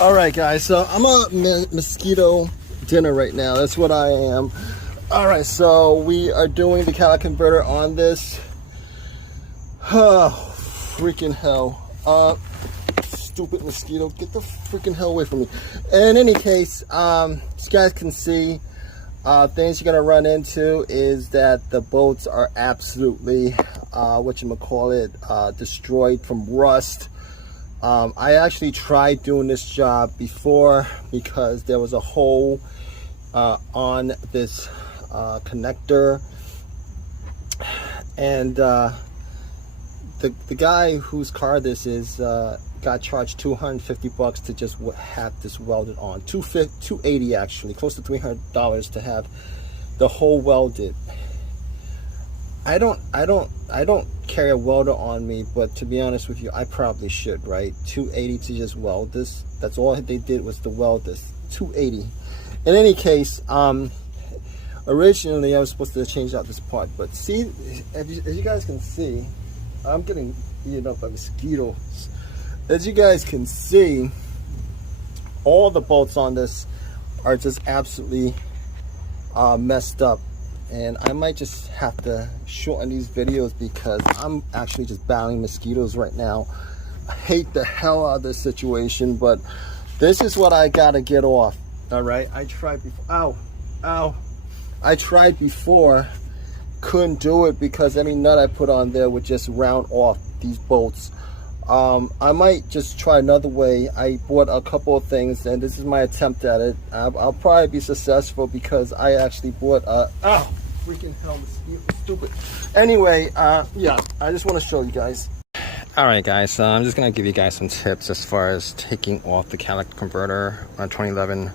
All right, guys, so I'm a mosquito dinner right now. That's what I am. All right, so we are doing the catalytic converter on this. Oh, freaking hell. Stupid mosquito, get the freaking hell away from me. In any case, as you guys can see, things you're gonna run into is that the bolts are absolutely, destroyed from rust. I actually tried doing this job before because there was a hole on this connector, and the guy whose car this is got charged $250 to just have this welded on. $280 actually, close to $300 to have the hole welded. I don't carry a welder on me, but to be honest with you, I probably should, right? $280 to just weld this. That's all they did was to weld this. $280. In any case, originally I was supposed to change out this part, but see, as you guys can see, I'm getting eaten up by mosquitoes. As you guys can see, all the bolts on this are just absolutely messed up. And I might just have to shorten these videos because I'm actually just battling mosquitoes right now. I hate the hell out of this situation, but this is what I gotta get off. All right, I tried before. Ow. I tried before, couldn't do it because any nut I put on there would just round off these bolts. I might just try another way. I bought a couple of things, and this is my attempt at it. I'll probably be successful because I actually bought freaking hell, stupid. Anyway, yeah, I just want to show you guys. All right, guys, so I'm just gonna give you guys some tips as far as taking off the catalytic converter on 2011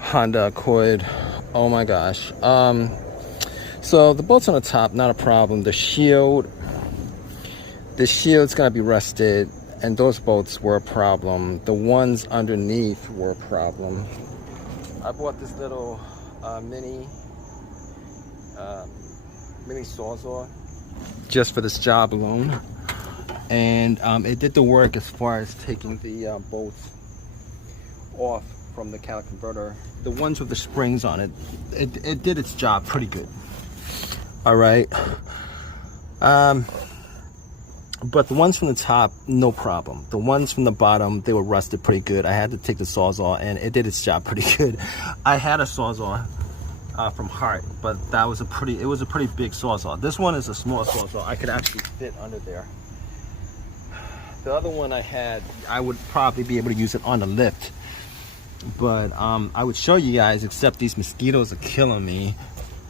Honda Accord. Oh my gosh. So the bolts on the top, not a problem. The shield's gonna be rusted, and those bolts were a problem. The ones underneath were a problem. I bought this little mini Sawzall just for this job alone, and it did the work as far as taking the bolts off from the catalytic converter. The ones with the springs on it, it did its job pretty good. All right. But the ones from the top, no problem. The ones from the bottom, they were rusted pretty good. I had to take the Sawzall, and it did its job pretty good. I had a Sawzall from Hart, but it was a pretty big Sawzall. This one is a small Sawzall. I could actually fit under there. The other one I had, I would probably be able to use it on the lift. But I would show you guys, except these mosquitoes are killing me.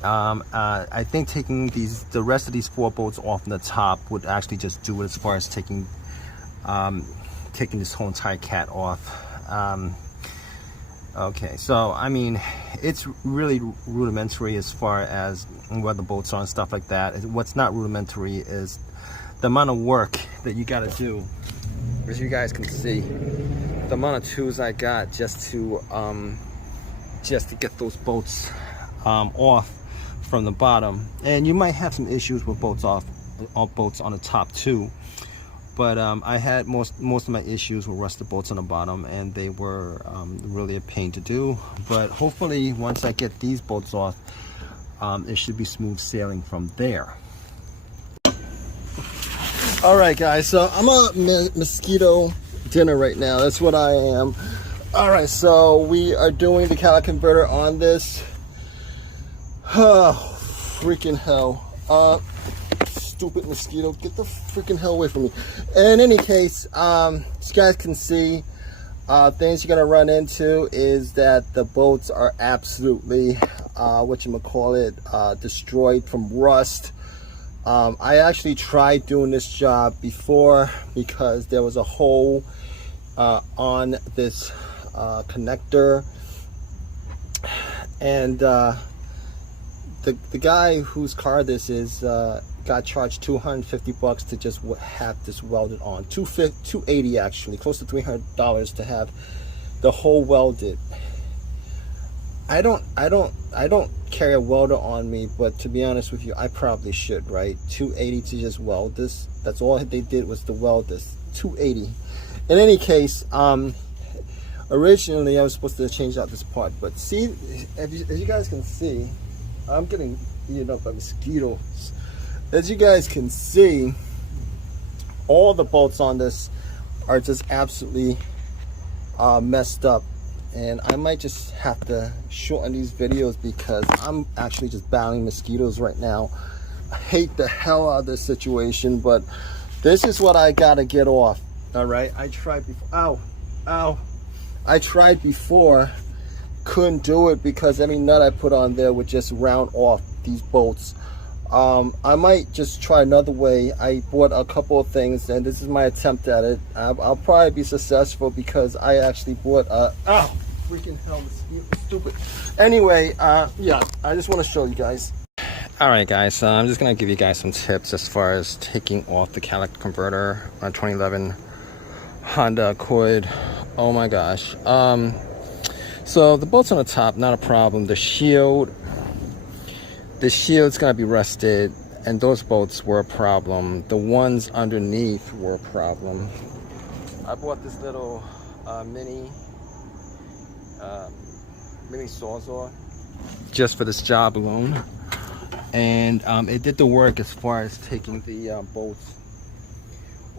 I think taking the rest of these 4 bolts off from the top would actually just do it as far as taking this whole entire cat off. Okay, so I mean, it's really rudimentary as far as where the bolts are and stuff like that. What's not rudimentary is the amount of work that you got to do. As you guys can see, the amount of tools I got just to get those bolts off from the bottom. And you might have some issues with bolts on the top too, but I had most of my issues with rusted bolts on the bottom, and they were really a pain to do. But hopefully once I get these bolts off, it should be smooth sailing from there. All right, guys, so I'm a mosquito dinner right now. That's what I am. All right, so we are doing the catalytic converter on this. Oh, freaking hell. Stupid mosquito, get the freaking hell away from me. In any case, as you guys can see, things you're gonna run into is that the bolts are absolutely destroyed from rust. I actually tried doing this job before because there was a hole on this connector, and the guy whose car this is got charged $250 to just have this welded on. $280 actually, close to $300 to have the hole welded. I don't carry a welder on me, but to be honest with you, I probably should, right? $280 to just weld this. That's all they did was to weld this. $280. In any case, Originally, I was supposed to change out this part, but see, as you guys can see, I'm getting eaten up by mosquitoes. As you guys can see, all the bolts on this are just absolutely messed up, and I might just have to shorten these videos because I'm actually just battling mosquitoes right now. I hate the hell out of this situation, but this is what I gotta get off. All right, I tried before. Ow. I tried before, couldn't do it because any nut I put on there would just round off these bolts. I might just try another way. I bought a couple of things, and this is my attempt at it. I'll probably be successful because I actually bought a freaking hell, stupid. Anyway, yeah, I just want to show you guys. All right, guys, so I'm just gonna give you guys some tips as far as taking off the catalytic converter on 2011 Honda Accord. Oh my gosh. So the bolts on the top, not a problem. The shield's gonna be rusted, and those bolts were a problem. The ones underneath were a problem. I bought this little mini Sawzall just for this job alone, and it did the work as far as taking the bolts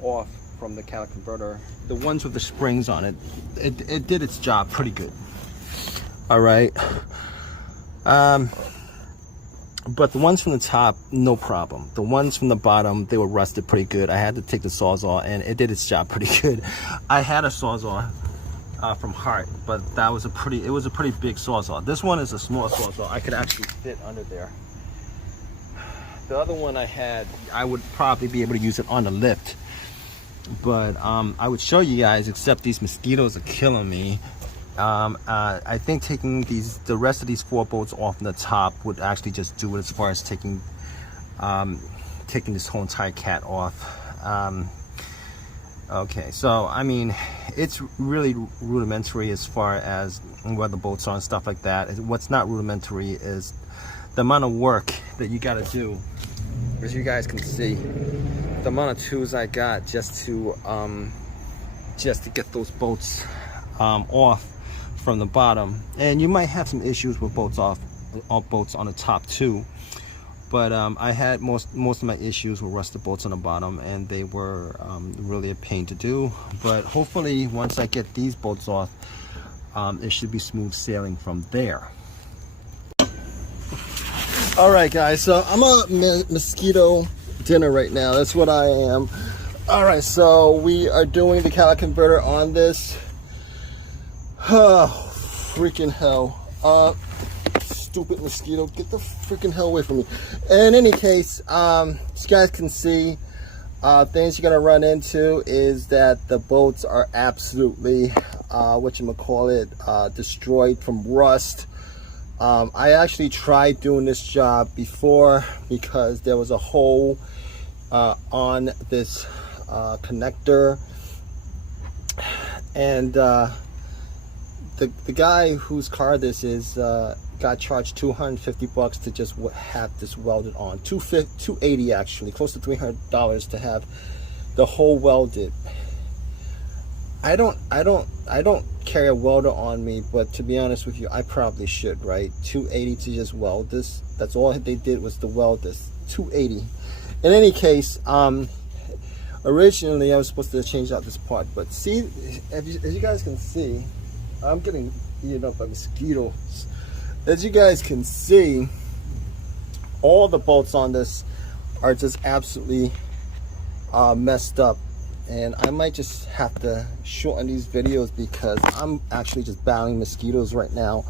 off from the catalytic converter. The ones with the springs on it, it did its job pretty good. All right. But the ones from the top, no problem. The ones from the bottom, they were rusted pretty good. I had to take the Sawzall, and it did its job pretty good. I had a Sawzall from Hart, but it was a pretty big Sawzall. This one is a small Sawzall. I could actually fit under there. The other one I had, I would probably be able to use it on the lift. But I would show you guys, except these mosquitoes are killing me. I think taking the rest of these 4 bolts off the top would actually just do it as far as taking this whole entire cat off. Okay, so I mean, it's really rudimentary as far as where the bolts are and stuff like that. What's not rudimentary is the amount of work that you got to do. As you guys can see, the amount of tools I got just to get those bolts off from the bottom. And you might have some issues with bolts all bolts on the top too, but I had most of my issues with rusted bolts on the bottom, and they were really a pain to do. But hopefully once I get these bolts off, it should be smooth sailing from there. All right, guys, so I'm a mosquito dinner right now. That's what I am. All right, so we are doing the catalytic converter on this. Oh, freaking hell. Stupid mosquito, get the freaking hell away from me. In any case, as you guys can see, things you're gonna run into is that the bolts are absolutely destroyed from rust. I actually tried doing this job before because there was a hole on this connector, and the guy whose car this is got charged $250 to just have this welded on. $280 actually, close to $300 to have the hole welded. I don't carry a welder on me, but to be honest with you, I probably should, right? $280 to just weld this. That's all they did was to weld this. $280. In any case, originally I was supposed to change out this part, but see, as you guys can see, I'm getting eaten up by mosquitoes. As you guys can see, all the bolts on this are just absolutely messed up, and I might just have to shorten these videos because I'm actually just battling mosquitoes right now.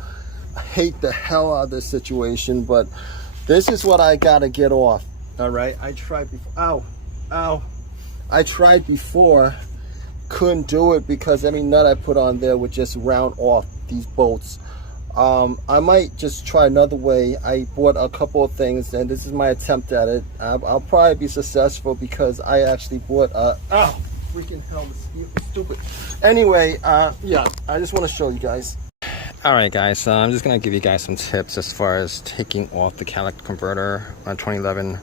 I hate the hell out of this situation, but this is what I gotta get off. All right, I tried before. Ow. I tried before, couldn't do it because any nut I put on there would just round off these bolts. I might just try another way. I bought a couple of things, and this is my attempt at it. I'll probably be successful because I actually bought a freaking hell, stupid. Anyway, yeah, I just want to show you guys. All right, guys, so I'm just gonna give you guys some tips as far as taking off the catalytic converter on 2011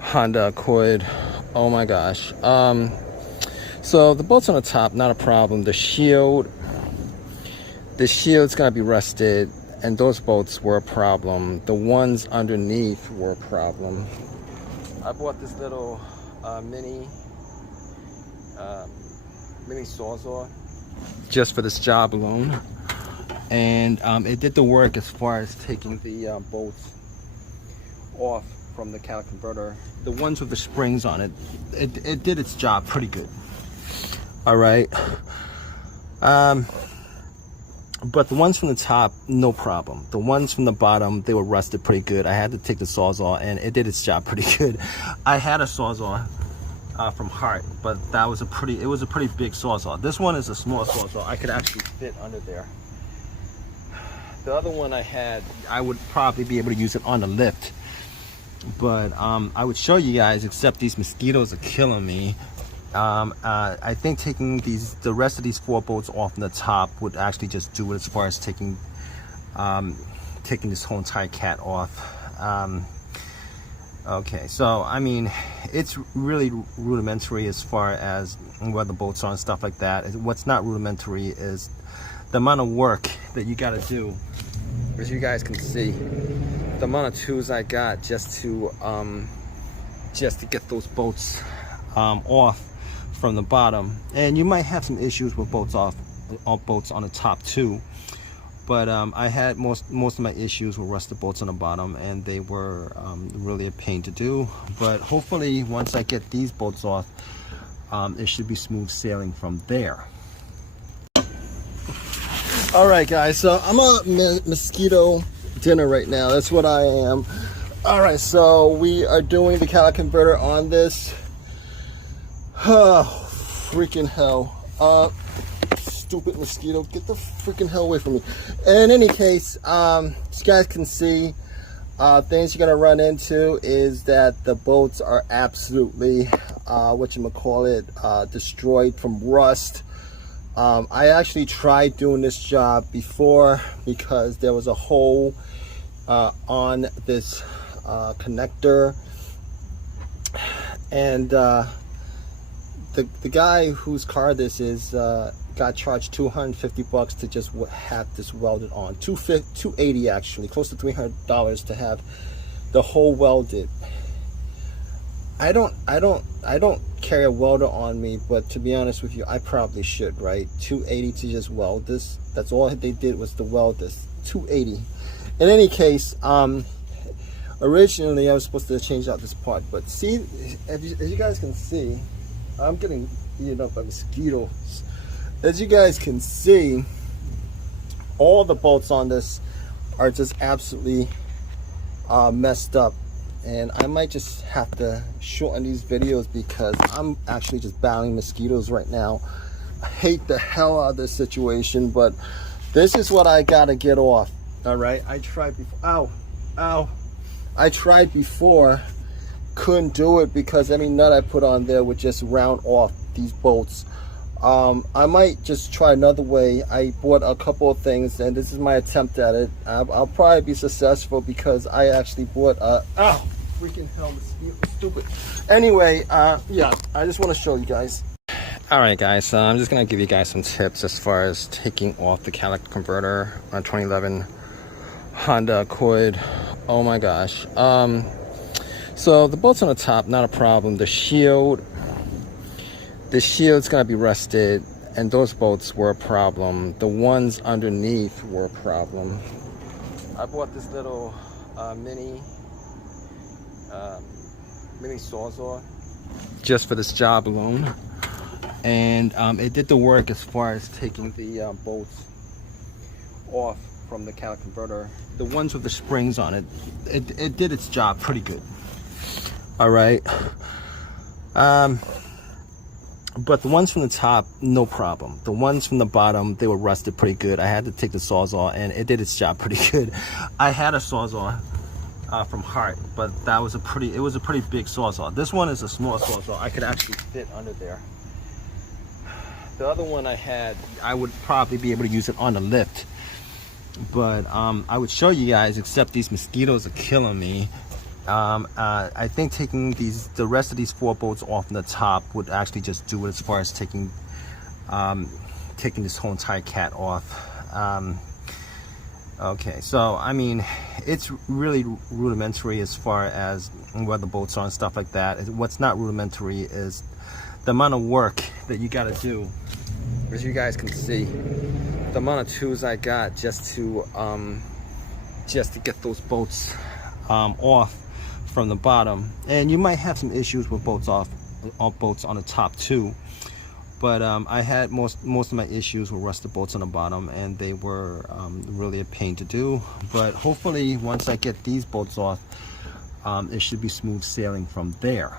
Honda Accord. Oh my gosh. So the bolts on the top, not a problem. The shield's The shield's gonna be rusted, and those bolts were a problem. The ones underneath were a problem. I bought this little mini Sawzall just for this job alone, and it did the work as far as taking the bolts off from the catalytic converter. The ones with the springs on it, it did its job pretty good. All right. But the ones from the top, no problem. The ones from the bottom, they were rusted pretty good. I had to take the Sawzall, and it did its job pretty good. I had a Sawzall from Hart, but it was a pretty big Sawzall. This one is a small Sawzall. I could actually fit under there. The other one I had, I would probably be able to use it on the lift, but I would show you guys, except these mosquitoes are killing me. I think taking the rest of these 4 bolts off from the top would actually just do it as far as taking this whole entire cat off. Okay, so I mean, it's really rudimentary as far as where the bolts are and stuff like that. What's not rudimentary is the amount of work that you got to do. As you guys can see, the amount of tools I got just to get those bolts off from the bottom. And you might have some issues with bolts on the top too, but I had most of my issues with rusted bolts on the bottom, and they were really a pain to do. But hopefully once I get these bolts off, it should be smooth sailing from there. All right guys, so I'm a mosquito dinner right now. That's what I am. All right, so we are doing the catalytic converter on this. Oh, freaking hell. Stupid mosquito, get the freaking hell away from me. In any case, as you guys can see, things you're gonna run into is that the bolts are absolutely destroyed from rust. I actually tried doing this job before because there was a hole on this connector, and the guy whose car this is got charged $250 to just have this welded on. $280 actually, close to $300 to have the hole welded. I don't carry a welder on me, but to be honest with you, I probably should, right? $280 to just weld this. That's all they did was to weld this. $280. In any case, originally I was supposed to change out this part, but see, as you guys can see, I'm getting eaten up by mosquitoes. As you guys can see, all the bolts on this are just absolutely messed up, and I might just have to shorten these videos because I'm actually just battling mosquitoes right now. I hate the hell out of this situation, but this is what I gotta get off. All right, I tried before. Ow. I tried before, couldn't do it because any nut I put on there would just round off these bolts. I might just try another way. I bought a couple of things, and this is my attempt at it. I'll probably be successful because I actually bought ow, freaking hell, mosquito, stupid. Anyway, yeah, I just want to show you guys. All right guys, so I'm just gonna give you guys some tips as far as taking off the catalytic converter on 2011 Honda Accord. Oh my gosh. So the bolts on the top, not a problem. The shield's gonna be rusted, and those bolts were a problem. The ones underneath were a problem. I bought this little mini Sawzall just for this job alone, and it did the work as far as taking the bolts off from the catalytic converter. The ones with the springs on it, it did its job pretty good. All right. But the ones from the top, no problem. The ones from the bottom, they were rusted pretty good. I had to take the Sawzall, and it did its job pretty good. I had a Sawzall from Hart, but it was a pretty big Sawzall. This one is a small Sawzall. I could actually fit under there. The other one I had, I would probably be able to use it on the lift, but I would show you guys, except these mosquitoes are killing me. I think taking the rest of these 4 bolts off from the top would actually just do it as far as taking this whole entire cat off. Okay, so I mean, it's really rudimentary as far as where the bolts are and stuff like that. What's not rudimentary is the amount of work that you got to do. As you guys can see, the amount of tools I got just to get those bolts off from the bottom. And you might have some issues with bolts off, bolts on the top too. But I had most of my issues with rusted bolts on the bottom, and they were really a pain to do. But hopefully, once I get these bolts off, it should be smooth sailing from there.